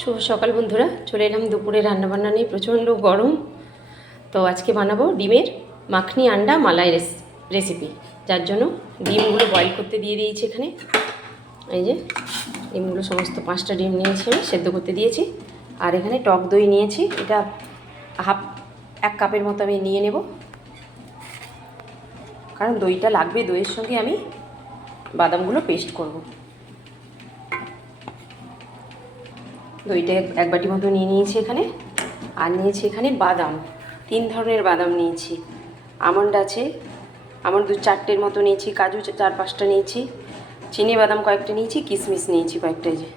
শুভ সকাল বন্ধুরা, চলে এলাম দুপুরে রান্নাবান্না নিয়ে। প্রচণ্ড গরম, তো আজকে বানাবো ডিমের মাখনি আন্ডা মালাই রেসিপি। যার জন্য ডিমগুলো বয়েল করতে দিয়ে দিয়েছি এখানে। এই যে ডিমগুলো সমস্ত 5টা ডিম নিয়েছি, আমি সেদ্ধ করতে দিয়েছি। আর এখানে টক দই নিয়েছি, এটা এক কাপের মতো আমি নিয়ে নেব, কারণ দইটা লাগবে। দইয়ের সঙ্গে আমি বাদামগুলো পেস্ট করব। দইটা এক বাটি মতো নিয়ে নিয়েছি এখানে। আর নিয়েছি এখানে বাদাম, 3 ধরনের বাদাম নিয়েছি। আমন্ড আছে, আমন্ড 4টের মতো নিয়েছি, কাজু 4-5টা নিয়েছি, চিনি বাদাম কয়েকটা নিয়েছি, কিশমিশ নিয়েছি কয়েকটা। যে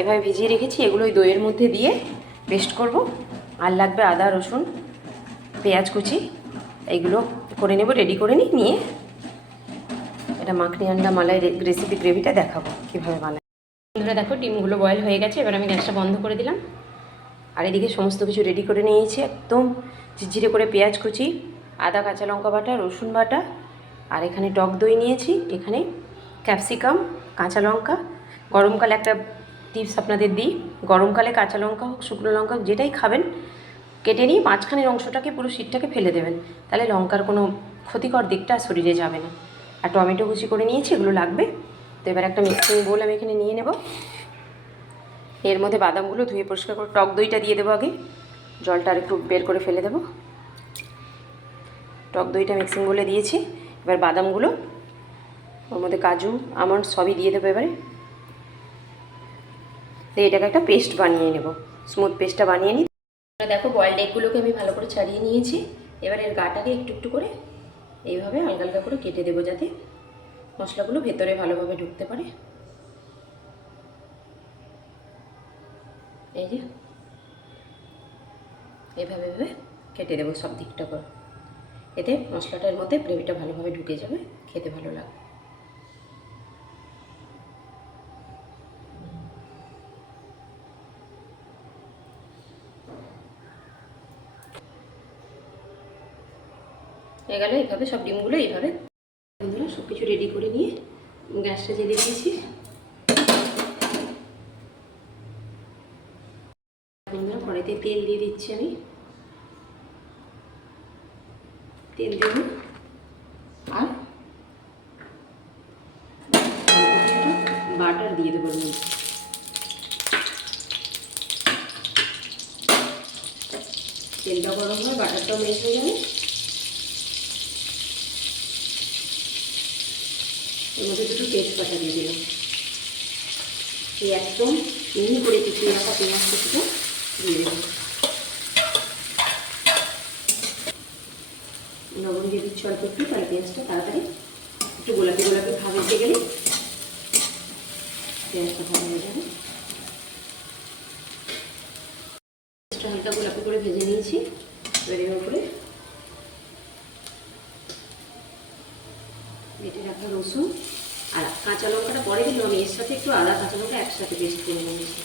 এভাবে ভিজিয়ে রেখেছি, এগুলো ওই দইয়ের মধ্যে দিয়ে পেস্ট করব। আর লাগবে আদা, রসুন, পেঁয়াজ কুচি, এইগুলো করে নেব, রেডি করে নিয়ে এটা মাখনি আন্ডা মালাই রেসিপি গ্রেভিটা দেখাবো কীভাবে বানাই। বন্ধুরা দেখো, ডিমগুলো বয়েল হয়ে গেছে। এবার আমি গ্যাসটা বন্ধ করে দিলাম। আর এদিকে সমস্ত কিছু রেডি করে নিয়েছি, একদম ঝিরঝিরে করে পেঁয়াজ কুচি, আদা, কাঁচা লঙ্কা বাটা, রসুন বাটা, আর এখানে টক দই নিয়েছি, এখানে ক্যাপসিকাম, কাঁচা লঙ্কা। গরমকালে একটা টিপস আপনাদের দিই, গরমকালে কাঁচা লঙ্কা হোক, শুকনো লঙ্কা হোক, যেটাই খাবেন, কেটে নিয়ে মাঝখানের অংশটাকে, পুরো শীতটাকে ফেলে দেবেন, তাহলে লঙ্কার কোনো ক্ষতিকর দিকটা শরীরে যাবে না। আর টমেটো কুচি করে নিয়েছি, এগুলো লাগবে। তো এবার একটা মিক্সিং বোল আমি এখানে নিয়ে নেব। এর মধ্যে বাদামগুলো ধুয়ে পরিষ্কার করে, টক দইটা দিয়ে দেবো আগে, জলটা আর একটু বের করে ফেলে দেবো। টক দইটা মিক্সিং বোলে দিয়েছি। এবার বাদামগুলো, ওর মধ্যে কাজু, আমন্ড সবই দিয়ে দেবো এবারে। তো এটাকে একটা পেস্ট বানিয়ে নেব, স্মুথ পেস্টটা বানিয়ে নিই। দেখো, বয়েলড এগগুলোকে আমি ভালো করে ছাড়িয়ে নিয়েছি। এবার এর গাটাকে একটু একটু করে এইভাবে হালকা হালকা করে কেটে দেবো, যাতে মশলাগুলো ভেতরে ভালোভাবে ঢুকতে পারে। এই যে এইভাবে এভাবে কেটে দেবো সব দিকটা করে, এতে মশলাটার মধ্যে গ্রেভিটা ভালোভাবে ঢুকে যাবে, খেতে ভালো লাগবে। হয়ে গেল। এইভাবে সব ডিমগুলো এইভাবে বন্ধুরা সব কিছু রেডি করে নিয়ে গ্যাসটা জ্বেলে দিয়েছি। বন্ধুরা কড়াইতে তেল দিয়ে দিচ্ছি আমি। তেল দেব আর বাটার দিয়ে দেবো। তেলটা গরম হয়, বাটারটাও মেল্ট হয়ে যাবে। এর মধ্যে দুটো তেজপাতা দিয়ে দিলাম। এই একদম মিহি করে কুচিয়ে রাখা পেঁয়াজ কুচিটা দিয়ে দেবো। লবণ দিয়ে দিচ্ছি অল্প একটু, তাহলে পেঁয়াজটা তাড়াতাড়ি একটু গোলাপি গোলাপি ভাব এসে গেলে পেঁয়াজটা ভালো হয়ে যাবে। পেঁয়াজটা হালকা গোলাপি করে ভেজে নিয়েছি। এবার এর উপরে বেটে রাখা রসুন আর কাঁচা লঙ্কাটা পরে দিলাম আমি, এর সাথে একটু আদা কাঁচা লঙ্কা একসাথে পেস্ট করে নিয়েছি।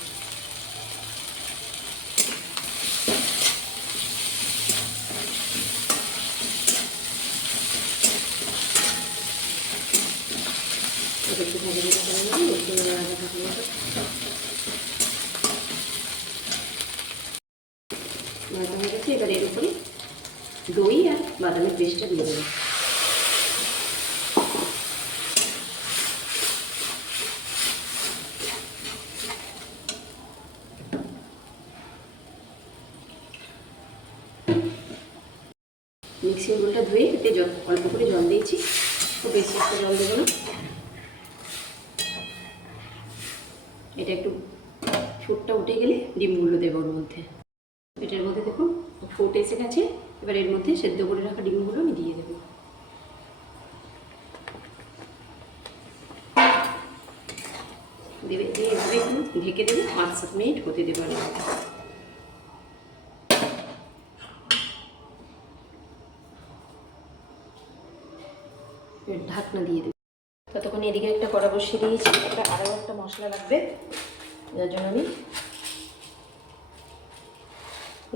একটু ভাজা ভাজা করে নিই, রসুন আর আদা কাঁচা লঙ্কা ভাজা হয়ে গেছে। এবার এর উপরে দই আর বাদামের পেস্টটা দিয়ে দেবো। মিক্সিং বোলটা ধুয়ে এতে অল্প করে জল দিয়েছি, খুব বেশি একটা জল দেবো না। এটা একটু ফুটটা উঠে গেলে ডিমগুলো দেবো ওর মধ্যে। এটার মধ্যে দেখুন ফুট এসে গেছে। এবার এর মধ্যে সেদ্ধ করে রাখা ডিমগুলো আমি দিয়ে দেবো। দিয়ে এভাবে একটু ঢেকে দেবো, 5-7 মিনিট হতে দেবো। ঢাকনা দিয়ে দেবো। ততক্ষণ এদিকে একটা কড়া বসিয়ে দিয়েছি। আরও একটা মশলা লাগবে, যার জন্য আমি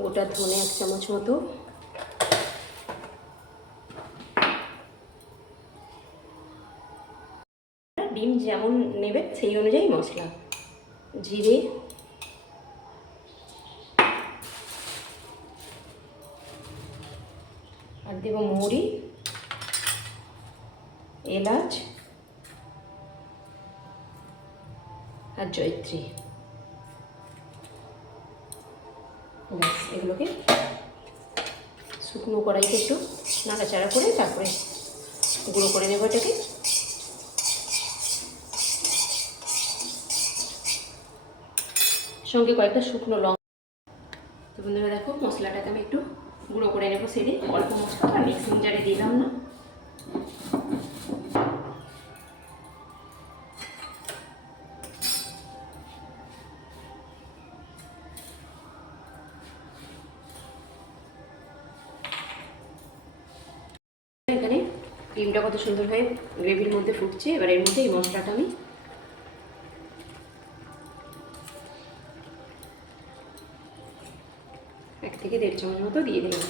গোটা ধনে 1 চামচ মতো, ডিম যেমন নেবেন সেই অনুযায়ী মশলা, জিরে, দেবো মৌরি, এলাচ আর জয়িত্রী। ব্যাস, এগুলোকে শুকনো কড়াইতে একটু নাড়াচাড়া করে তারপরে গুঁড়ো করে নেবো এটাকে। সঙ্গে কয়েকটা শুকনো লঙ্কা। তো বন্ধুরা দেখো, মশলাটাকে আমি একটু গুঁড়ো করে নেবো। সেদিন অল্প মশলা আর মিক্সিং জারে দিলাম না। এখানে ডিমটা কত সুন্দর হয়ে গ্রেভির মধ্যে ফুটছে। এবার এর মধ্যে এই মশলাটা আমি এক থেকে 1.5 চামচ মতো দিয়ে দিলাম।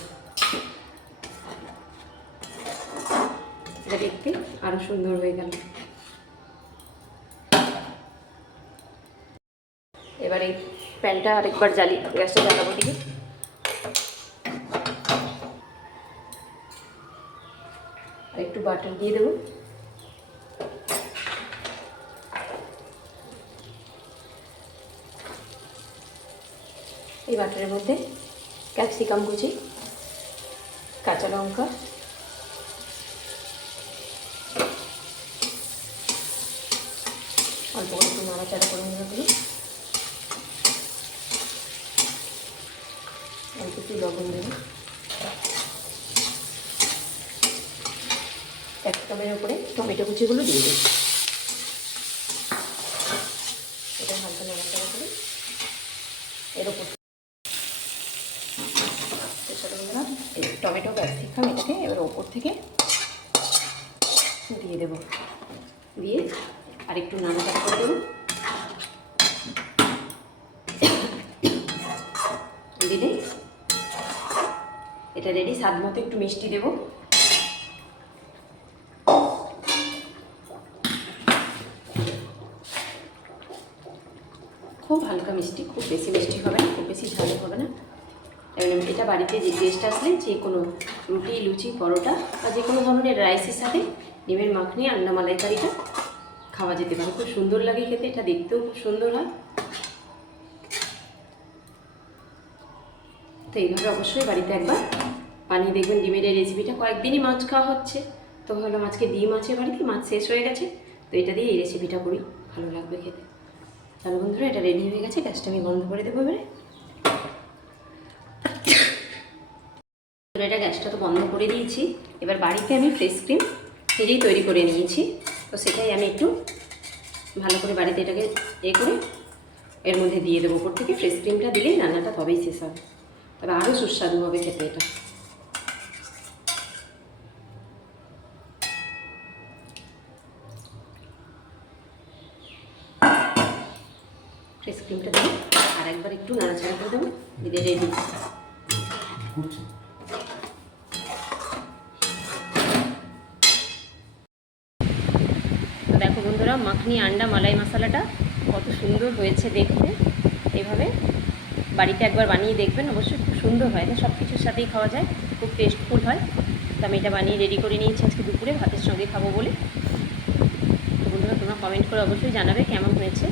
এটা দেখতে আরো সুন্দর হয়ে গেল। এবার এই প্যানটা আরেকবার গ্যাসটা জ্বালাবো দিকে। আর একটু বাটার দিয়ে দেবো। এই বাটারের মধ্যে ক্যাপসিকাম কুচি, কাঁচা লঙ্কা, অল্প করে একটু নাড়াচাড়া করে নেবো। অল্প একটু লবণ দেবো। ক্যাপসিকামের উপরে টমেটো কুচিগুলো দিয়ে দেবো। এটা হালকা নাড়াচাড়া করে এর উপর টমেটো ক্যাপসিকাম এটাকে এবার ওপর থেকে দিয়ে দেবো। দিয়ে আর একটু নাড়াচাড়া করে দেবো। দিলে এটা রেডি। স্বাদ মতো একটু মিষ্টি দেবো। খুব হালকা মিষ্টি, খুব বেশি মিষ্টি হবে না, খুব বেশি ঝাল হবে না। এটা বাড়িতে যে গেস্ট আসলে যে কোনো রুটি, লুচি, পরোটা বা যে কোনো ধরনের রাইসের সাথে ডিমের মাখনি, আন্ডা মালাইকারিটা খাওয়া যেতে পারে। খুব সুন্দর লাগে খেতে। এটা দেখতেও খুব সুন্দর হয়। তো এইভাবে অবশ্যই বাড়িতে একবার বানিয়ে দেখবেন। ডিমের এই রেসিপিটা কয়েকদিনই মাছ খাওয়া হচ্ছে, তো ভাবলাম আজকে ডিম আছে বাড়িতে, মাছ শেষ হয়ে গেছে, তো এটা দিয়ে এই রেসিপিটা করি, ভালো লাগবে খেতে। তাহলে বন্ধুরা এটা রেডি হয়ে গেছে। গ্যাসটা আমি বন্ধ করে দেবো এবারে। এটা গ্যাসটা তো বন্ধ করে দিয়েছি। এবার বাড়িতে আমি ফ্রেশ ক্রিম নিজেই তৈরি করে নিয়েছি, তো সেটাই আমি একটু ভালো করে বাড়িতে এটাকে করে এর মধ্যে দিয়ে দেবো। উপর থেকে ফ্রেশ ক্রিমটা দিলেই রান্নাটা তবেই শেষ হবে, তবে আরও সুস্বাদু হবে খেতে এটা। ফ্রেশ ক্রিমটা দিয়ে আর একবার একটু নাড়াচাড়া করে দেবো। দিলে রেডি। দেখো বন্ধুরা, মাখনি আন্ডা মালাই মশলাটা কত সুন্দর হয়েছে দেখতে। এইভাবে বাড়িতে একবার বানিয়ে দেখবেন, অবশ্যই খুব সুন্দর হয়। এটা সব কিছুর সাথেই খাওয়া যায়, খুব টেস্টফুল হয়। তো আমি এটা বানিয়ে রেডি করে নিয়েছি আজকে দুপুরে ভাতের সঙ্গে খাবো বলে। তো বন্ধুরা তোমরা কমেন্ট করে অবশ্যই জানাবে কেমন হয়েছে।